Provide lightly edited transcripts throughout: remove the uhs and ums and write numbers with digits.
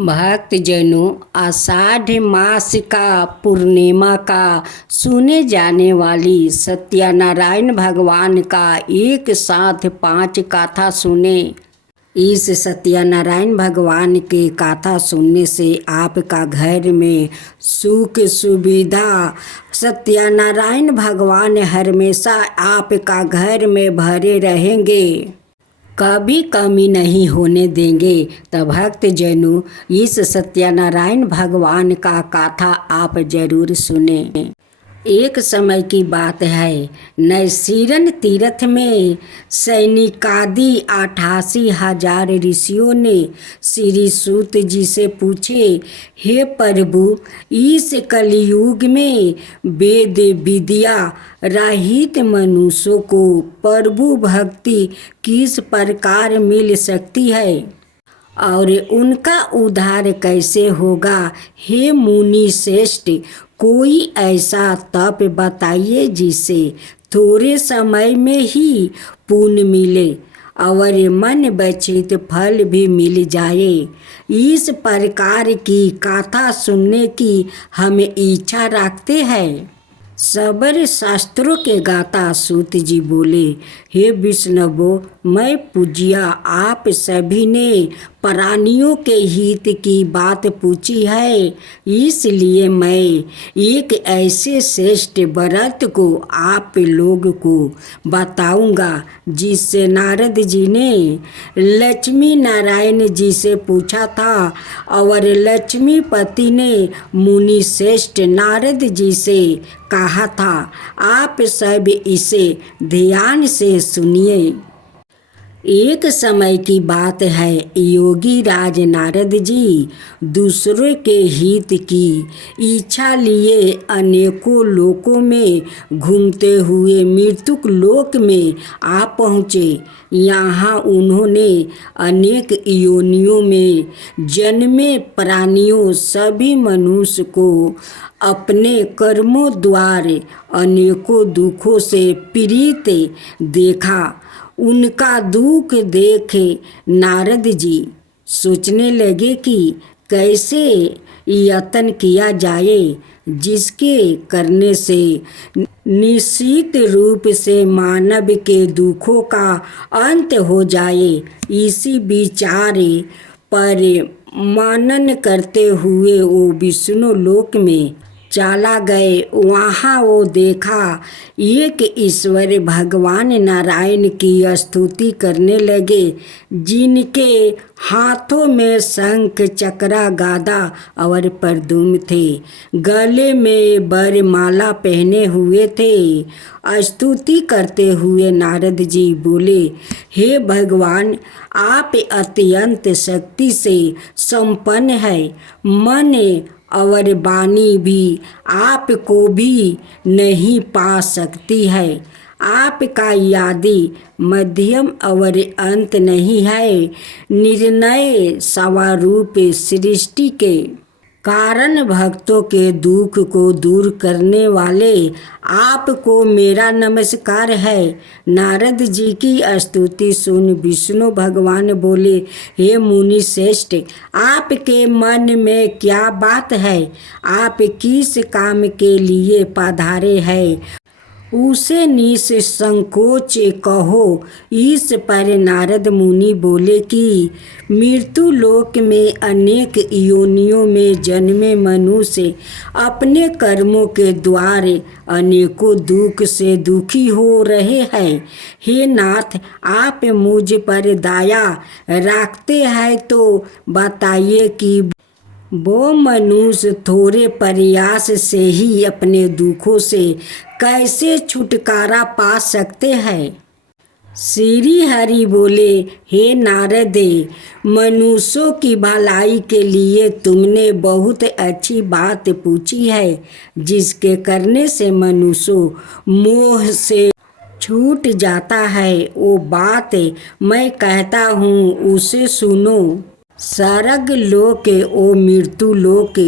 भक्तजनों, आषाढ़ मास का पूर्णिमा का सुने जाने वाली सत्यनारायण भगवान का एक साथ 5 गाथा सुने। इस सत्यनारायण भगवान के गाथा सुनने से आपका घर में सुख सुविधा, सत्यनारायण भगवान हमेशा आपका घर में भरे रहेंगे, कभी कमी नहीं होने देंगे। तो भक्तजनों, इस सत्यनारायण भगवान का गाथा आप जरूर सुने। एक समय की बात है, नैसीरन तीर्थ में सैनिकादि 88,000 ऋषियों ने श्री सूत जी से पूछे, हे प्रभु, इस कलयुग में वेद विद्या रहित मनुष्यों को प्रभु भक्ति किस प्रकार मिल सकती है और उनका उद्धार कैसे होगा। हे मुनि श्रेष्ठ, कोई ऐसा तप बताइए जिससे थोड़े समय में ही पुण्य मिले और मन बचित फल भी मिल जाए। इस प्रकार की गाथा सुनने की हम इच्छा रखते हैं। सबर शास्त्रों के गाता सूत जी बोले, हे विष्णु, मैं पूज्या, आप सभी ने प्राणियों के हित की बात पूछी है, इसलिए मैं एक ऐसे श्रेष्ठ व्रत को आप लोग को बताऊंगा जिससे नारद जी ने लक्ष्मी नारायण जी से पूछा था और लक्ष्मीपति ने मुनि श्रेष्ठ नारद जी से कहा था। आप सब इसे ध्यान से सुनिए। एक समय की बात है, योगी राज नारद जी दूसरों के हित की इच्छा लिए अनेकों लोकों में घूमते हुए मृत्युक लोक में आ पहुँचे। यहाँ उन्होंने अनेक योनियों में जन्मे प्राणियों सभी मनुष्य को अपने कर्मों द्वारा अनेकों दुखों से पीड़ित देखा। उनका दुख देखे नारद जी सोचने लगे कि कैसे यत्न किया जाए जिसके करने से निश्चित रूप से मानव के दुखों का अंत हो जाए। इसी विचार पर मनन करते हुए वो विष्णु लोक में चला गए। वहाँ वो देखा एक ईश्वर भगवान नारायण की स्तुति करने लगे, जिनके हाथों में शंख चक्र गदा और परदुम थे, गले में वरमाला पहने हुए थे। स्तुति करते हुए नारद जी बोले, हे भगवान, आप अत्यंत शक्ति से संपन्न है, मन और वाणी भी आपको भी नहीं पा सकती है। आपका यादि मध्यम और अंत नहीं है। निर्णय स्वरूप सृष्टि के कारण भक्तों के दुख को दूर करने वाले आपको मेरा नमस्कार है। नारद जी की स्तुति सुन विष्णु भगवान बोले, हे मुनि श्रेष्ठ, आपके मन में क्या बात है? आप किस काम के लिए पधारे हैं, उसे निसंकोच कहो। इस पर नारद मुनि बोले कि मृत्यु लोक में अनेक योनियों में जन्मे मनुष्य अपने कर्मों के द्वारा अनेकों दुख से दुखी हो रहे हैं। हे नाथ, आप मुझ पर दया रखते हैं तो बताइए कि वो मनुष्य थोड़े प्रयास से ही अपने दुखों से कैसे छुटकारा पा सकते हैं। श्री हरि बोले, हे नारद, मनुष्यों की भलाई के लिए तुमने बहुत अच्छी बात पूछी है, जिसके करने से मनुष्य मोह से छूट जाता है। वो बात मैं कहता हूँ, उसे सुनो। स्वर्ग लोक और मृत्यु लोक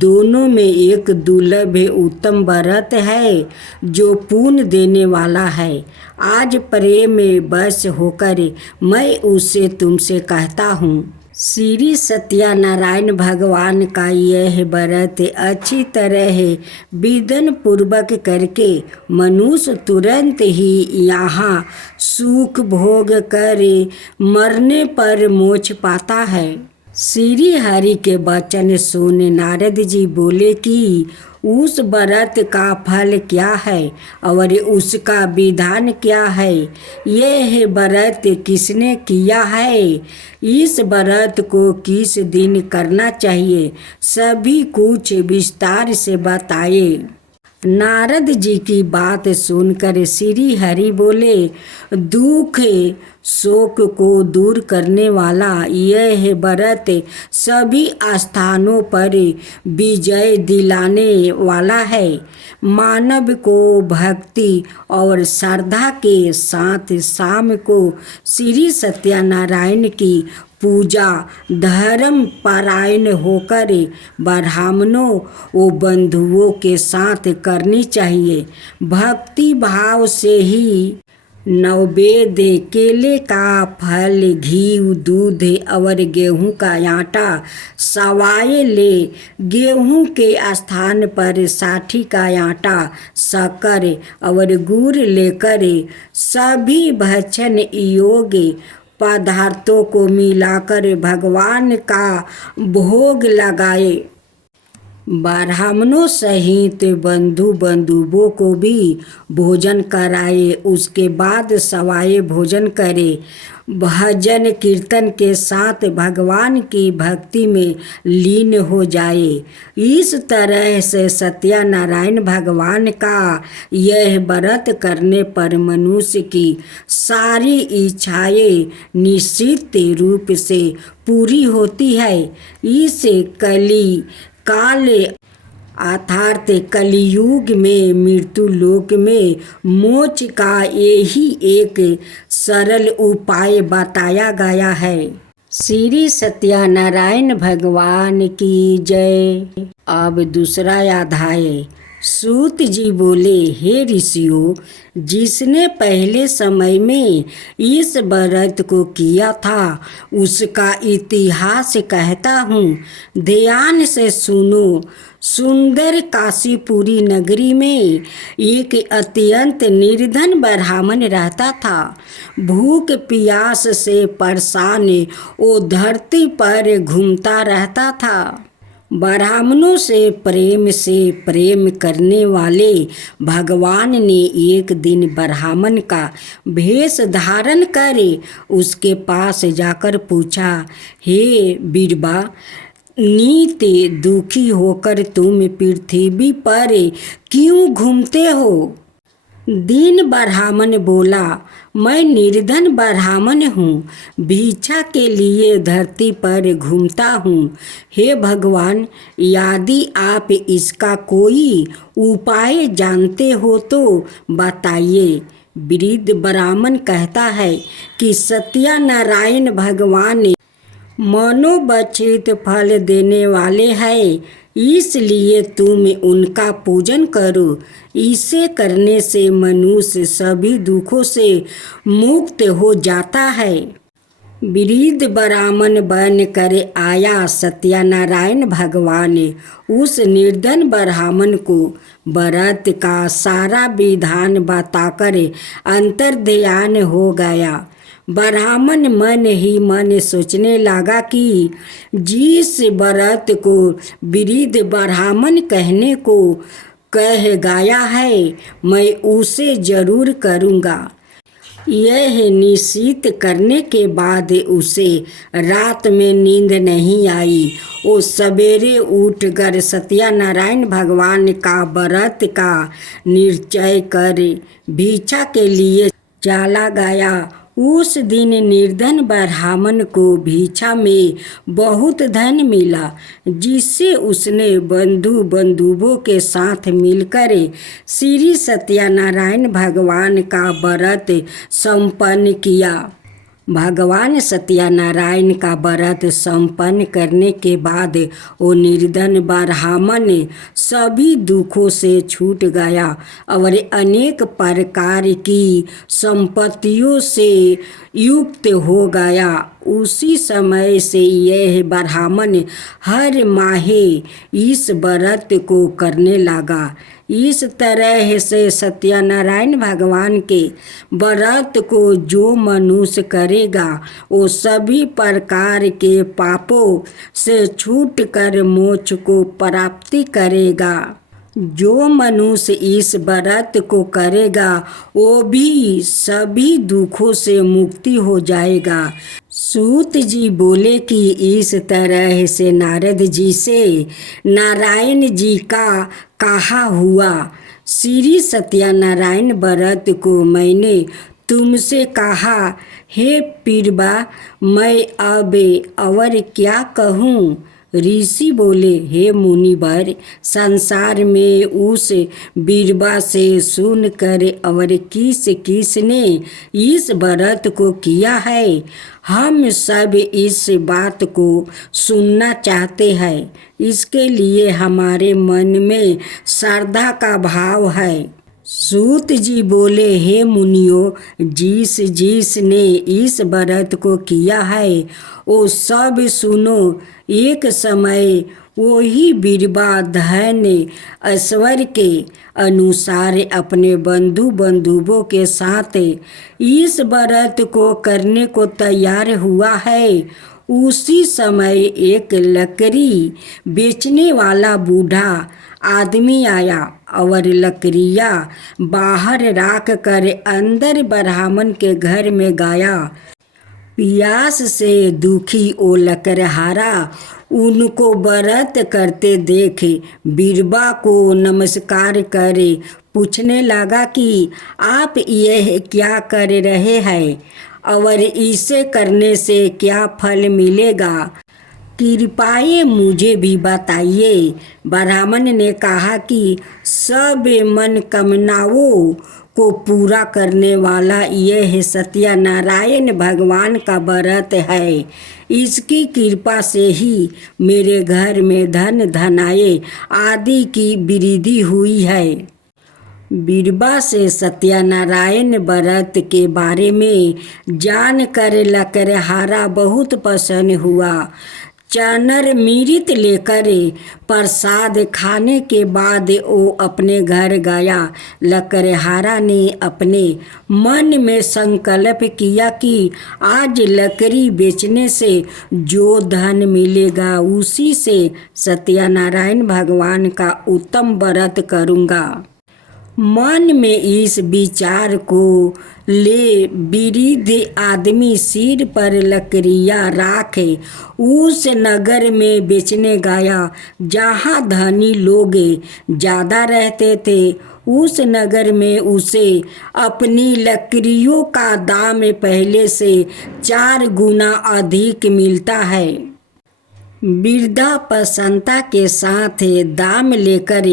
दोनों में एक दुर्लभ उत्तम व्रत है जो पुण्य देने वाला है। आज प्रेम में बस होकर मैं उसे तुमसे कहता हूँ। श्री सत्यनारायण भगवान का यह व्रत अच्छी तरह विधि पूर्वक करके मनुष्य तुरंत ही यहाँ सुख भोग कर मरने पर मोक्ष पाता है। श्री हरि के वचन सुन नारद जी बोले कि उस व्रत का फल क्या है और उसका विधान क्या है, यह व्रत किसने किया है, इस व्रत को किस दिन करना चाहिए, सभी कुछ विस्तार से बताए। नारद जी की बात सुनकर श्री हरि बोले, दुख शोक को दूर करने वाला यह व्रत सभी स्थानों पर विजय दिलाने वाला है। मानव को भक्ति और श्रद्धा के साथ शाम को श्री सत्यनारायण की पूजा धर्म परायण होकर ब्राह्मणों व बंधुओं के साथ करनी चाहिए। भक्ति भाव से ही नैवेद्य केले का फल, घी, दूध और गेहूं का आटा सवाए ले। गेहूं के स्थान पर साठी का आटा, शक्कर और गुड़ लेकर सभी भक्षण योग्य पदार्थों को मिलाकर भगवान का भोग लगाए। ब्राह्मणों सहित बंधु बंधुओं को भी भोजन कराए। उसके बाद सवाए भोजन करे। भजन कीर्तन के साथ भगवान की भक्ति में लीन हो जाए। इस तरह से सत्यनारायण भगवान का यह व्रत करने पर मनुष्य की सारी इच्छाएं निश्चित रूप से पूरी होती है। इस कली काल अर्थात कलियुग में मृत्यु लोक में मोक्ष का यही एक सरल उपाय बताया गया है। श्री सत्यनारायण भगवान की जय। अब दूसरा अध्याय। सूत जी बोले, हे ऋषियों, जिसने पहले समय में इस व्रत को किया था उसका इतिहास कहता हूँ, ध्यान से सुनो। सुंदर काशीपुरी नगरी में एक अत्यंत निर्धन ब्राह्मण रहता था। भूख प्यास से परेशान वो धरती पर घूमता रहता था। ब्राह्मणों से प्रेम करने वाले भगवान ने एक दिन ब्राह्मण का भेष धारण कर उसके पास जाकर पूछा, हे बीरबा, नित दुखी होकर तुम पृथ्वी पर क्यों घूमते हो? दीन ब्राह्मण बोला, मैं निर्धन ब्राह्मण हूँ, भिक्षा के लिए धरती पर घूमता हूँ। हे भगवान, यदि आप इसका कोई उपाय जानते हो तो बताइए। वृद्ध ब्राह्मण कहता है कि सत्यनारायण भगवान मनोवांछित फल देने वाले हैं, इसलिए तुम उनका पूजन करो। इसे करने से मनुष्य सभी दुखों से मुक्त हो जाता है। वृद्ध ब्राह्मण बन कर आया सत्यनारायण भगवान उस निर्धन ब्राह्मण को व्रत का सारा विधान बताकर अंतर्ध्यान हो गया। ब्राह्मण मन ही मन सोचने लगा कि जिस व्रत को वृद्ध ब्राह्मण कहने को कह गया है, मैं उसे जरूर करूँगा। यह निश्चित करने के बाद उसे रात में नींद नहीं आई। वो सवेरे उठकर सत्यनारायण भगवान का व्रत का निश्चय कर भिक्षा के लिए चला गया। उस दिन निर्धन ब्राह्मण को भिक्षा में बहुत धन मिला, जिससे उसने बंधु बंधुओं के साथ मिलकर श्री सत्यनारायण भगवान का व्रत संपन्न किया। भगवान सत्यनारायण का व्रत संपन्न करने के बाद वो निर्धन ब्राह्मण सभी दुखों से छूट गया और अनेक प्रकार की संपत्तियों से युक्त हो गया। उसी समय से यह ब्राह्मण हर माहे इस व्रत को करने लगा। इस तरह से सत्यनारायण भगवान के व्रत को जो मनुष्य करेगा वो सभी प्रकार के पापों से छूट कर मोक्ष को प्राप्ति करेगा। जो मनुष्य इस व्रत को करेगा वो भी सभी दुखों से मुक्ति हो जाएगा। सूत जी बोले कि इस तरह से नारद जी से नारायण जी का कहा हुआ। श्री सत्यनारायण व्रत को मैंने तुमसे कहा, हे पीरबा, मैं अब और क्या कहूँ। ऋषि बोले, हे मुनिवर, संसार में उस बीरबा से सुनकर और किस किसने इस व्रत को किया है, हम सब इस बात को सुनना चाहते हैं। इसके लिए हमारे मन में श्रद्धा का भाव है। सूत जी बोले, हे मुनियों, जिस जिसने इस व्रत को किया है वो सब सुनो। एक समय वही बीरबा धन ऐश्वर्य के अनुसार अपने बंधु बंधुओं के साथ इस व्रत को करने को तैयार हुआ है। उसी समय एक लकड़ी बेचने वाला बूढ़ा आदमी आया और लकड़ियाँ बाहर रख कर अंदर ब्राह्मण के घर में गया। प्यास से दुखी वो लकड़हारा उनको व्रत करते देख बीरबा को नमस्कार करे पूछने लगा कि आप यह क्या कर रहे हैं और इसे करने से क्या फल मिलेगा, कृपया मुझे भी बताइए। ब्राह्मण ने कहा कि सब मनोकामनाओं को पूरा करने वाला यह सत्यनारायण भगवान का व्रत है। इसकी कृपा से ही मेरे घर में धन धनाये आदि की वृद्धि हुई है। बीरबा से सत्यनारायण व्रत के बारे में जानकर लकड़हारा बहुत प्रसन्न हुआ। चनर मिरित लेकर प्रसाद खाने के बाद वो अपने घर गया। लकड़हारा ने अपने मन में संकल्प किया कि आज लकड़ी बेचने से जो धन मिलेगा उसी से सत्यनारायण भगवान का उत्तम व्रत करूँगा। मन में इस विचार को ले वृद्ध आदमी सिर पर लकड़ियाँ राखे उस नगर में बेचने गया जहाँ धनी लोग ज़्यादा रहते थे। उस नगर में उसे अपनी लकड़ियों का दाम पहले से 4 गुना अधिक मिलता है। वृद्धा प्रसन्नता के साथ दाम लेकर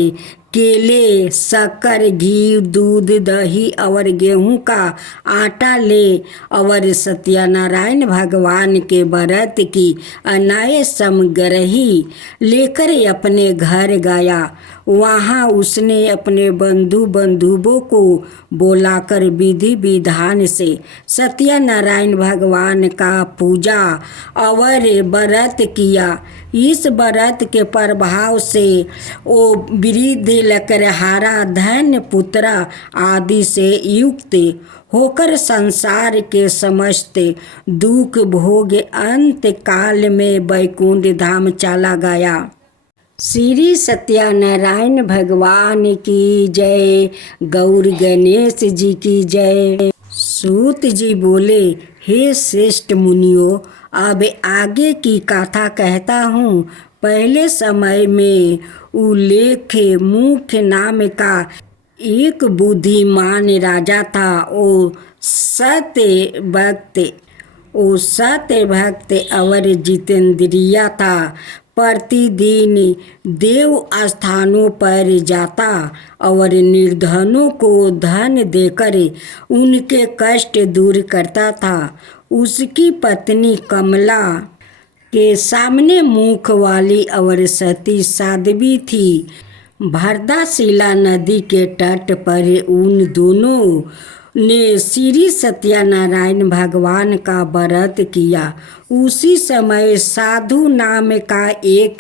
केले, शक्कर, घी, दूध, दही और गेहूं का आटा ले और सत्यनारायण भगवान के व्रत की अनाय सामग्री लेकर अपने घर गया। वहाँ उसने अपने बंधुओं को बुलाकर विधि विधान से सत्यनारायण भगवान का पूजा और व्रत किया। इस व्रत के प्रभाव से वो वृद्ध लकड़हारा धन पुत्र आदि से युक्त होकर संसार के समस्त दुख भोग अंत काल में वैकुंठ धाम चला गया। श्री सत्यनारायण भगवान की जय। गौर गणेश जी की जय। सूत जी बोले, हे श्रेष्ठ मुनियों, अब आगे की कथा कहता हूँ। पहले समय में उल्लेख मुख्य नाम का एक बुद्धिमान राजा था। वो सत्य भक्त और जितेंद्रिया था। प्रतिदिन देव स्थानों पर जाता और निर्धनों को धन देकर उनके कष्ट दूर करता था। उसकी पत्नी कमला के सामने मुख वाली और सती साध्वी थी। भरदाशिला नदी के तट पर उन दोनों ने श्री सत्यनारायण भगवान का व्रत किया। उसी समय साधु नाम का एक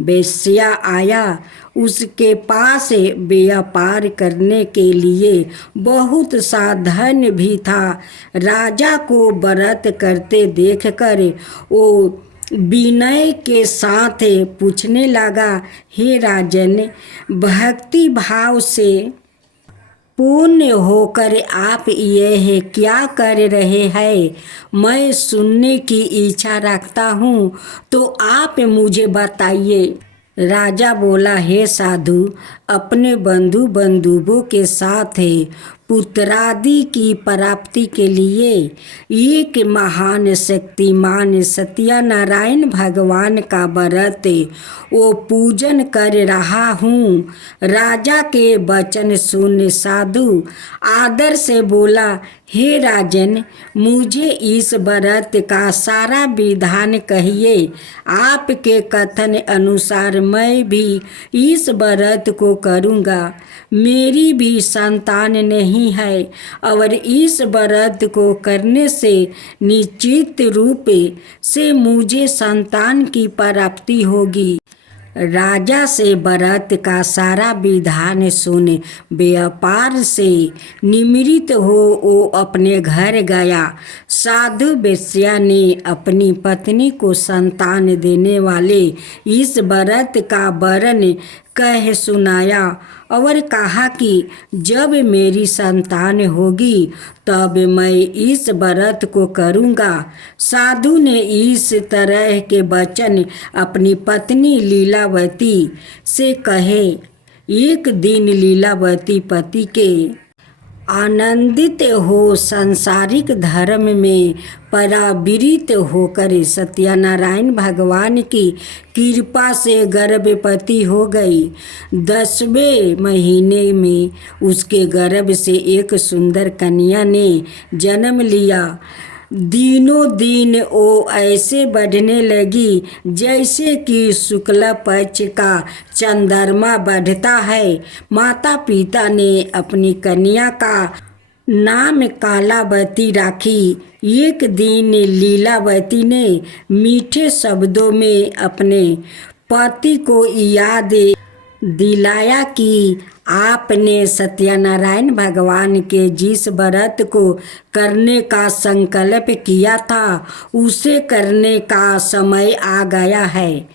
वेश्या आया। उसके पास व्यापार करने के लिए बहुत सा धन भी था। राजा को व्रत करते देखकर वो विनय के साथ पूछने लगा, हे राजन, भक्ति भाव से पूर्ण होकर आप यह क्या कर रहे हैं? मैं सुनने की इच्छा रखता हूँ, तो आप मुझे बताइए। राजा बोला, हे साधु, अपने बंधु बंधुओं के साथ पुत्रादि की प्राप्ति के लिए एक महान शक्तिमान सत्यनारायण भगवान का व्रत वो पूजन कर रहा हूँ। राजा के वचन सुन साधु आदर से बोला, हे राजन, मुझे इस व्रत का सारा विधान कहिए। आपके कथन अनुसार मैं भी इस व्रत को करूँगा। मेरी भी संतान नहीं है और इस व्रत को करने से निश्चित रूप से मुझे संतान की प्राप्ति होगी। राजा से व्रत का सारा विधान सुन व्यापार से निवृत्त हो वो अपने घर गया। साधु वेश्या ने अपनी पत्नी को संतान देने वाले इस व्रत का वर्णन कह सुनाया और कहा कि जब मेरी संतान होगी तब मैं इस व्रत को करूँगा। साधु ने इस तरह के वचन अपनी पत्नी लीलावती से कहे। एक दिन लीलावती पति के आनंदित हो संसारिक धर्म में परावृत होकर सत्यनारायण भगवान की कृपा से गर्भवती हो गई। 10वें महीने में उसके गर्भ से एक सुंदर कन्या ने जन्म लिया। दिनों दिन वो ऐसे बढ़ने लगी जैसे कि शुक्ल पक्ष का चंद्रमा बढ़ता है। माता पिता ने अपनी कन्या का नाम कालावती राखी। एक दिन लीलावती ने मीठे शब्दों में अपने पति को याद दिलाया कि आपने सत्यनारायण भगवान के जिस व्रत को करने का संकल्प किया था उसे करने का समय आ गया है।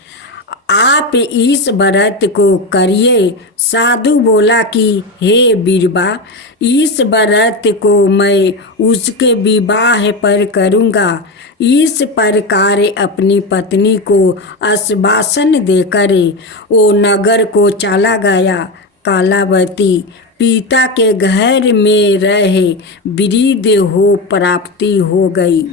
आप इस व्रत को करिए। साधु बोला कि हे बीरबा, इस व्रत को मैं उसके विवाह पर करूँगा। इस प्रकार अपनी पत्नी को आश्वासन देकर वो नगर को चला गया। कालावती पिता के घर में रहे वृद्ध हो प्राप्ति हो गई।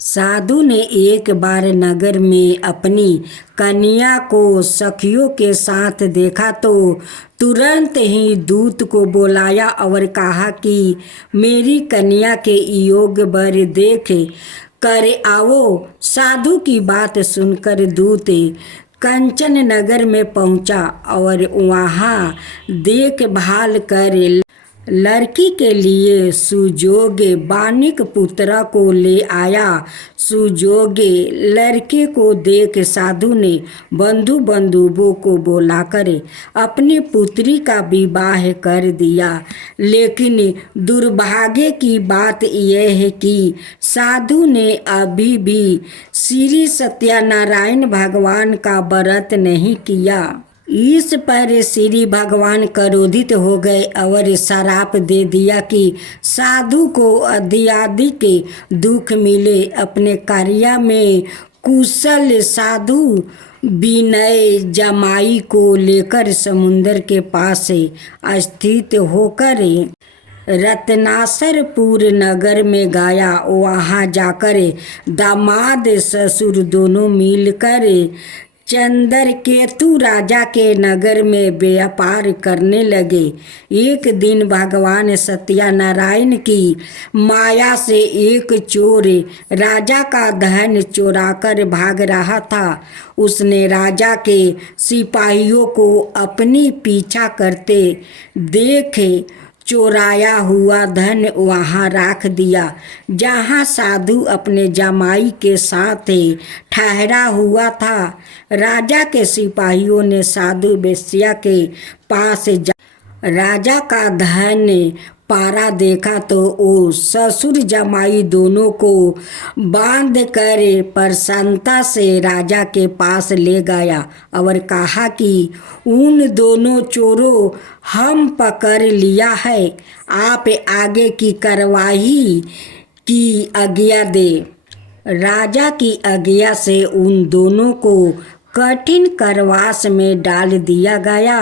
साधु ने एक बार नगर में अपनी कन्या को सखियों के साथ देखा तो तुरंत ही दूत को बुलाया और कहा कि मेरी कन्या के योग वर देख कर आओ। साधु की बात सुनकर दूत कंचन नगर में पहुंचा और वहाँ देखभाल कर लड़की के लिए सुजोगे बानिक पुत्र को ले आया। सुजोगे लड़के को देख साधु ने बंधु बंधुओं को बुलाकर अपनी पुत्री का विवाह कर दिया। लेकिन दुर्भाग्य की बात यह है कि साधु ने अभी भी श्री सत्यनारायण भगवान का व्रत नहीं किया। इस पर श्री भगवान क्रोधित हो गए और श्राप दे दिया कि साधु को अधिक दुख मिले। अपने कार्य में कुशल साधु विनय जमाई को लेकर समुद्र के पास स्थित होकर रत्नासरपुर नगर में गया। वहाँ जाकर दामाद ससुर दोनों मिलकर चंद्रकेतु राजा के नगर में व्यापार करने लगे। एक दिन भगवान सत्यनारायण की माया से एक चोर राजा का धन चुराकर भाग रहा था। उसने राजा के सिपाहियों को अपनी पीछा करते देखे चोराया हुआ धन वहाँ रख दिया जहाँ साधु अपने जमाई के साथ ठहरा हुआ था। राजा के सिपाहियों ने साधु वेश्या के पास राजा का धन पारा देखा तो वो ससुर जमाई दोनों को बांध कर प्रसन्नता से राजा के पास ले गया और कहा कि उन दोनों चोरों हम पकड़ लिया है, आप आगे की कार्रवाई की आज्ञा दे। राजा की आज्ञा से उन दोनों को कठिन कारावास में डाल दिया गया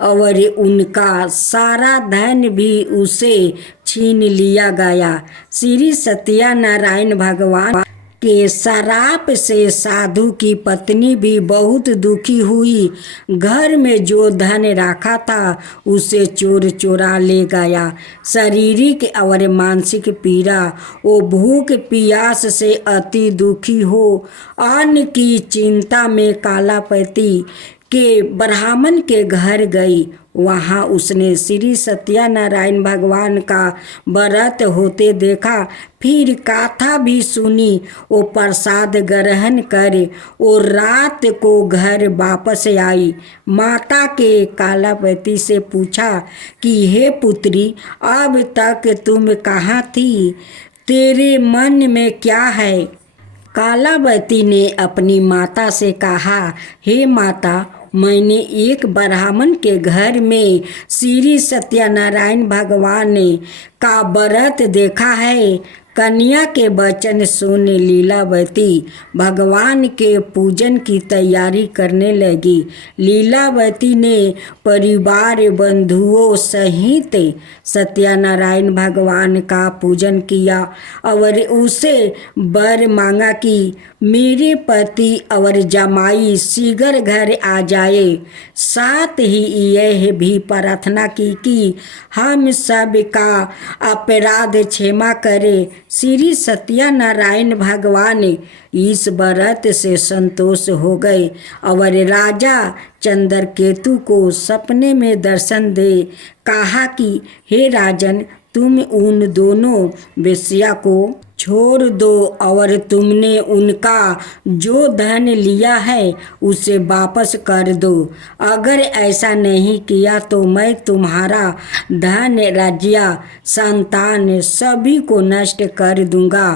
और उनका सारा धन भी उसे छीन लिया गया। श्री सत्यनारायण भगवान के श्राप से साधु की पत्नी भी बहुत दुखी हुई। घर में जो धन रखा था उसे चोर चुरा ले गया। शारीरिक और मानसिक पीड़ा, वो भूख प्यास से अति दुखी हो अन्न की चिंता में कालापति के ब्राह्मण के घर गई। वहाँ उसने श्री सत्यनारायण भगवान का व्रत होते देखा। फिर कथा भी सुनी। वो प्रसाद ग्रहण कर वो रात को घर वापस आई। माता के कालापति से पूछा कि हे पुत्री, अब तक तुम कहाँ थी? तेरे मन में क्या है? कालावती ने अपनी माता से कहा, हे माता, मैंने एक ब्राह्मण के घर में श्री सत्यनारायण भगवान का व्रत देखा है। कन्या के वचन सुन लीलावती भगवान के पूजन की तैयारी करने लगी। लीलावती ने परिवार बंधुओं सहित सत्यनारायण भगवान का पूजन किया और उसे वर मांगा कि मेरे पति और जमाई शीघ्र घर आ जाए। साथ ही यह भी प्रार्थना की कि हम सब का अपराध क्षमा करे। श्री सत्यनारायण भगवान इस व्रत से संतोष हो गए और राजा चंद्रकेतु को सपने में दर्शन दे कहा कि हे राजन, तुम उन दोनों वेश्या को छोड़ दो और तुमने उनका जो धन लिया है उसे वापस कर दो। अगर ऐसा नहीं किया तो मैं तुम्हारा धन, राज्य, संतान सभी को नष्ट कर दूंगा।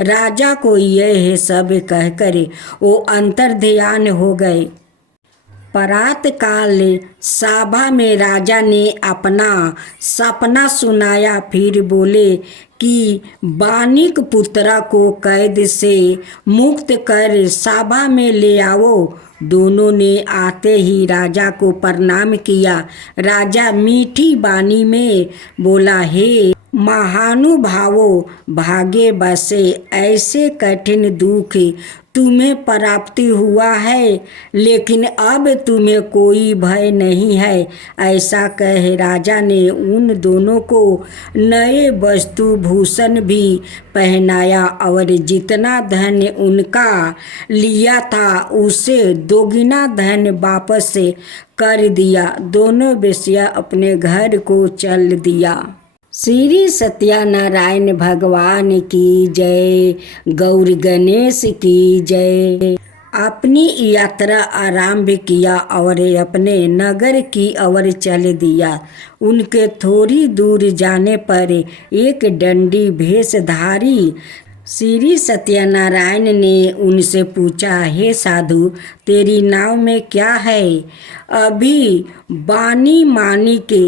राजा को यह सब कहकर वो अंतर्ध्यान हो गए। प्रात काल सभा में राजा ने अपना सपना सुनाया। फिर बोले कि बानिक पुत्रा को कैद से मुक्त कर सभा में ले आओ। दोनों ने आते ही राजा को प्रणाम किया। राजा मीठी वाणी में बोला, हे महानुभावों, भागे बसे ऐसे कठिन दुख तुम्हें प्राप्ति हुआ है, लेकिन अब तुम्हें कोई भय नहीं है। ऐसा कह राजा ने उन दोनों को नए वस्तु भूषण भी पहनाया और जितना धन उनका लिया था उसे दोगुना धन वापस कर दिया। दोनों वेश्या अपने घर को चल दिया। श्री सत्यनारायण भगवान की जय। गौर गणेश की जय। अपनी यात्रा आरंभ किया और अपने नगर की ओर चल दिया। उनके थोड़ी दूर जाने पर एक दंडी भेषधारी श्री सत्यनारायण ने उनसे पूछा, हे साधु, तेरी नाव में क्या है? अभी बानी मानी के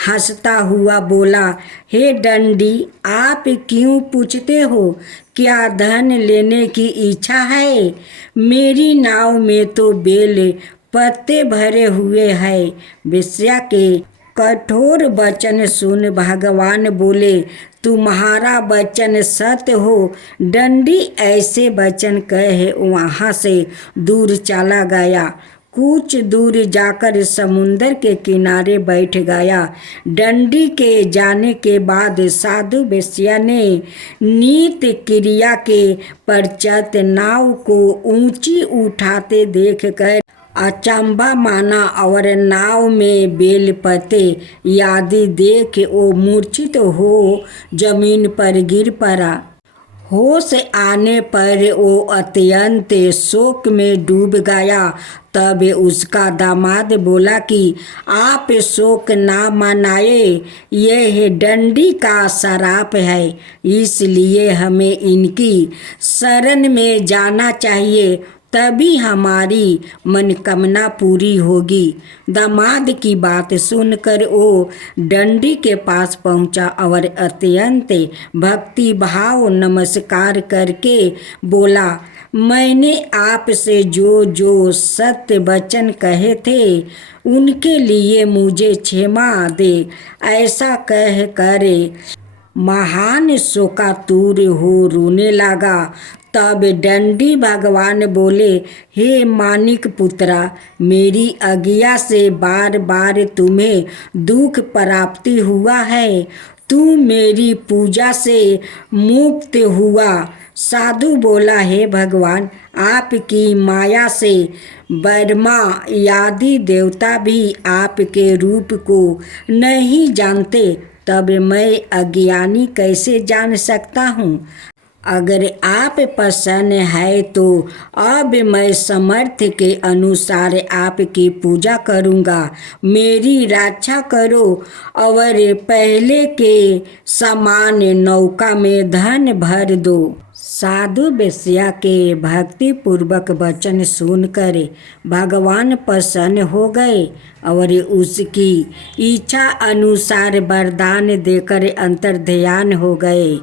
हंसता हुआ बोला, हे डंडी, आप क्यों पूछते हो? क्या धन लेने की इच्छा है? मेरी नाव में तो बेल पत्ते भरे हुए हैं। वेश्या के कठोर वचन सुन भगवान बोले, तुम्हारा वचन सत्य हो। डंडी ऐसे वचन कहे वहाँ से दूर चला गया। कुछ दूर जाकर समुंदर के किनारे बैठ गया। डंडी के जाने के बाद साधु वेश्या ने नित्य क्रिया के पश्चात नाव को ऊंची उठाते देख कर अचंभा माना और नाव में बेलपते आदि देख वो मूर्छित हो जमीन पर गिर पड़ा। होश आने पर वो अत्यंत शोक में डूब गया। तब उसका दामाद बोला कि आप शोक ना मनाए, यह डंडी का श्राप है, इसलिए हमें इनकी शरण में जाना चाहिए, तभी हमारी मनोकामना पूरी होगी। दामाद की बात सुनकर वो डंडी के पास पहुंचा और अत्यंत भक्ति भाव नमस्कार करके बोला, मैंने आपसे जो जो सत्य वचन कहे थे उनके लिए मुझे क्षमा दे। ऐसा कह कर महान शोकातुर हो रोने लगा। तब डंडी भगवान बोले, हे मानिक पुत्रा, मेरी आज्ञा से बार बार तुम्हें दुख प्राप्ति हुआ है, तू मेरी पूजा से मुक्त हुआ। साधु बोला, हे भगवान, आपकी माया से ब्रह्मा आदि देवता भी आपके रूप को नहीं जानते, तब मैं अज्ञानी कैसे जान सकता हूँ। अगर आप प्रसन्न है तो अब मैं समर्थ के अनुसार आपकी पूजा करूँगा। मेरी रक्षा करो और पहले के समान नौका में धन भर दो। साधु वेश्या के भक्ति पूर्वक वचन सुनकर भगवान प्रसन्न हो गए और उसकी इच्छा अनुसार वरदान देकर अंतर्ध्यान हो गए।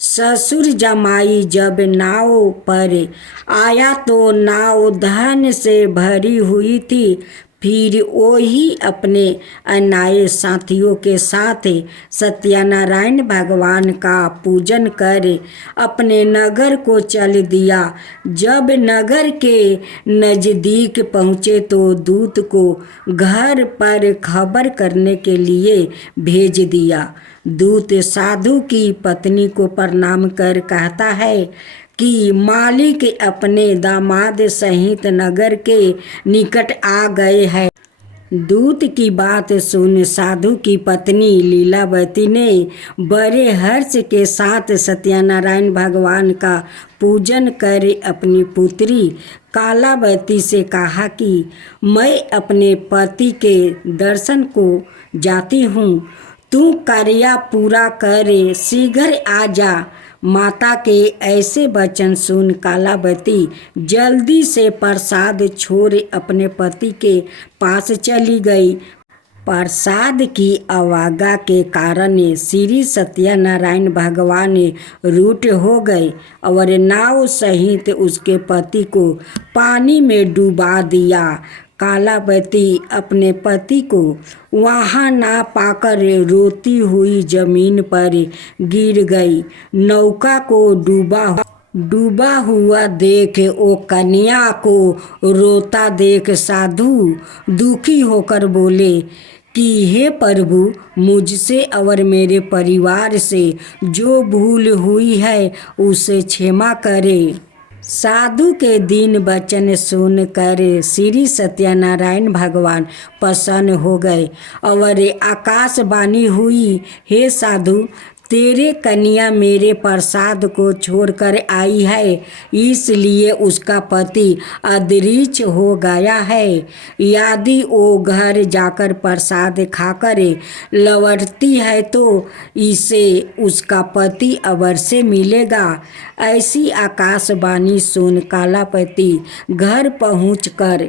ससुर जमाई जब नाव पर आया तो नाव धन से भरी हुई थी। फिर वो ही अपने अन्यायी साथियों के साथ सत्यनारायण भगवान का पूजन कर अपने नगर को चल दिया। जब नगर के नज़दीक पहुँचे तो दूत को घर पर खबर करने के लिए भेज दिया। दूत साधु की पत्नी को प्रणाम कर कहता है कि मालिक अपने दामाद सहित नगर के निकट आ गए हैं। दूत की बात सुन साधु की पत्नी लीलावती ने बड़े हर्ष के साथ सत्यनारायण भगवान का पूजन कर अपनी पुत्री कालावती से कहा कि मैं अपने पति के दर्शन को जाती हूँ, तू कार्य पूरा करे, शीघ्र आ जा। माता के ऐसे वचन सुन कालावती जल्दी से प्रसाद छोड़ अपने पति के पास चली गई। प्रसाद की अवज्ञा के कारण श्री सत्यनारायण भगवान रूठ हो गए और नाव सहित उसके पति को पानी में डुबा दिया। कालावती अपने पति को वहाँ ना पाकर रोती हुई जमीन पर गिर गई। नौका को डूबा हुआ देख वो कन्या को रोता देख साधु दुखी होकर बोले कि हे प्रभु, मुझसे और मेरे परिवार से जो भूल हुई है उसे क्षमा करे। साधु के दीन वचन सुनकर श्री सत्यनारायण भगवान प्रसन्न हो गए और आकाशवाणी हुई, हे साधु, तेरे कन्या मेरे प्रसाद को छोड़कर आई है, इसलिए उसका पति अदृश्य हो गया है। यदि वो घर जाकर प्रसाद खाकर लौटती है तो इसे उसका पति अवश्य मिलेगा। ऐसी आकाशवाणी सुन कालावती घर पहुंचकर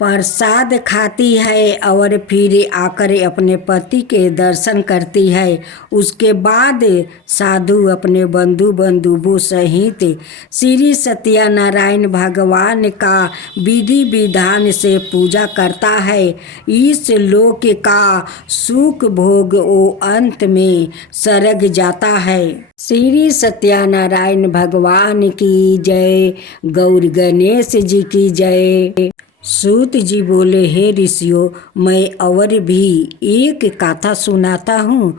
प्रसाद खाती है और फिर आकर अपने पति के दर्शन करती है। उसके बाद साधु अपने बंधु बंधुओं सहित श्री सत्यनारायण भगवान का विधि विधान से पूजा करता है। इस लोक का सुख भोग वो अंत में सरग जाता है। श्री सत्यनारायण भगवान की जय। गौर गणेश जी की जय। सूत जी बोले, हे ऋषियों, मैं और भी एक कथा सुनाता हूँ,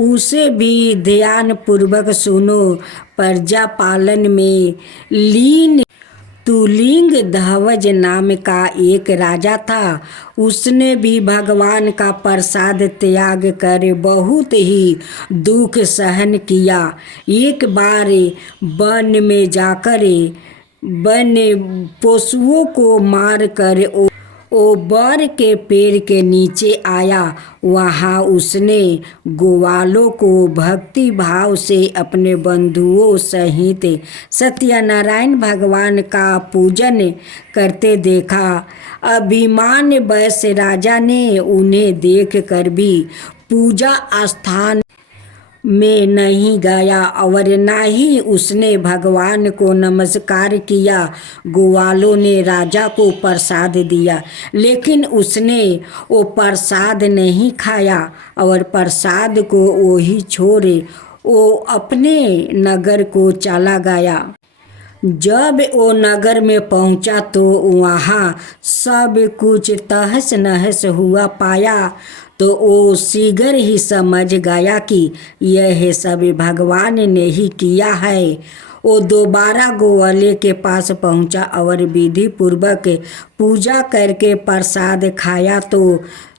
उसे भी ध्यान पूर्वक सुनो। प्रजा पालन में लीन तुलिंग ध्वज नाम का एक राजा था। उसने भी भगवान का प्रसाद त्याग कर बहुत ही दुख सहन किया। एक बार वन में जाकर वन पशुओं को मार कर ओ बर के पेड़ के नीचे आया। वहाँ उसने ग्वालों को भक्ति भाव से अपने बंधुओं सहित सत्यनारायण भगवान का पूजन करते देखा। अभिमान वश राजा ने उन्हें देख कर भी पूजा स्थान में नहीं गया और ना ही उसने भगवान को नमस्कार किया। ग्वालों ने राजा को प्रसाद दिया, लेकिन उसने वो प्रसाद नहीं खाया और प्रसाद को वो ही छोड़े वो अपने नगर को चला गया। जब वो नगर में पहुंचा तो वहाँ सब कुछ तहस नहस हुआ पाया। तो वो शीघ्र ही समझ गया कि यह सब भगवान ने ही किया है। वो दोबारा ग्वाले के पास पहुंचा और विधि पूर्वक पूजा करके प्रसाद खाया तो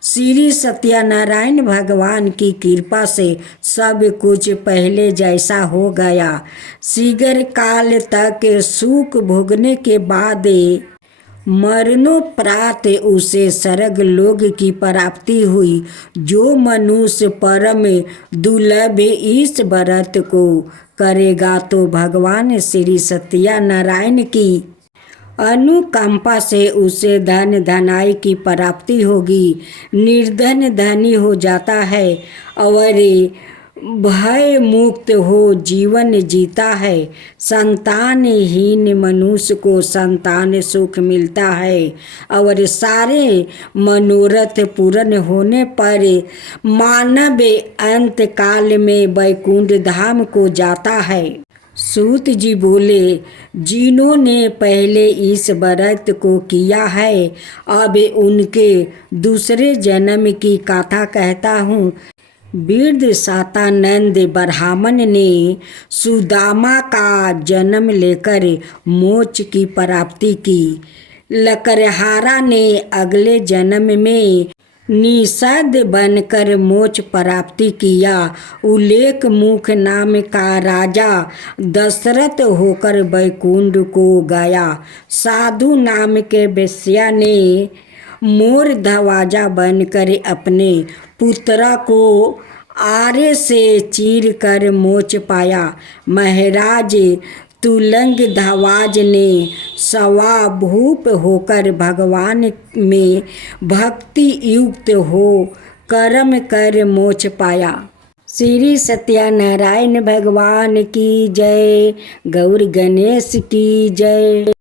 श्री सत्यनारायण भगवान की कृपा से सब कुछ पहले जैसा हो गया। शीघ्र काल तक सुख भोगने के बाद मरणोपरांत उसे स्वर्ग लोक की प्राप्ति हुई। जो मनुष्य परम दुर्लभ इस व्रत को करेगा तो भगवान श्री सत्यनारायण की अनुकंपा से उसे धन धनाई की प्राप्ति होगी। निर्धन धनी हो जाता है और भय मुक्त हो जीवन जीता है। संतानहीन मनुष्य को संतान सुख मिलता है और सारे मनोरथ पूर्ण होने पर मानव अंत काल में वैकुंठ धाम को जाता है। सूत जी बोले, जिन्होंने पहले इस व्रत को किया है अब उनके दूसरे जन्म की कथा कहता हूँ। वृद्ध सातानंद ब्राह्मण ने सुदामा का जन्म लेकर मोक्ष की प्राप्ति की। लकड़हारा ने अगले जन्म में निषाद बनकर मोक्ष प्राप्ति किया। उल्लेख मुख नाम का राजा दशरथ होकर वैकुंठ को गया। साधु नाम के वेश्या ने मोर ध्वजा बनकर अपने पुत्र को आरे से चीर कर मोक्ष पाया। महाराज तुलंग ध्वज ने स्वाभूप होकर भगवान में भक्ति युक्त हो कर्म कर मोक्ष पाया। श्री सत्यनारायण भगवान की जय। गौर गणेश की जय।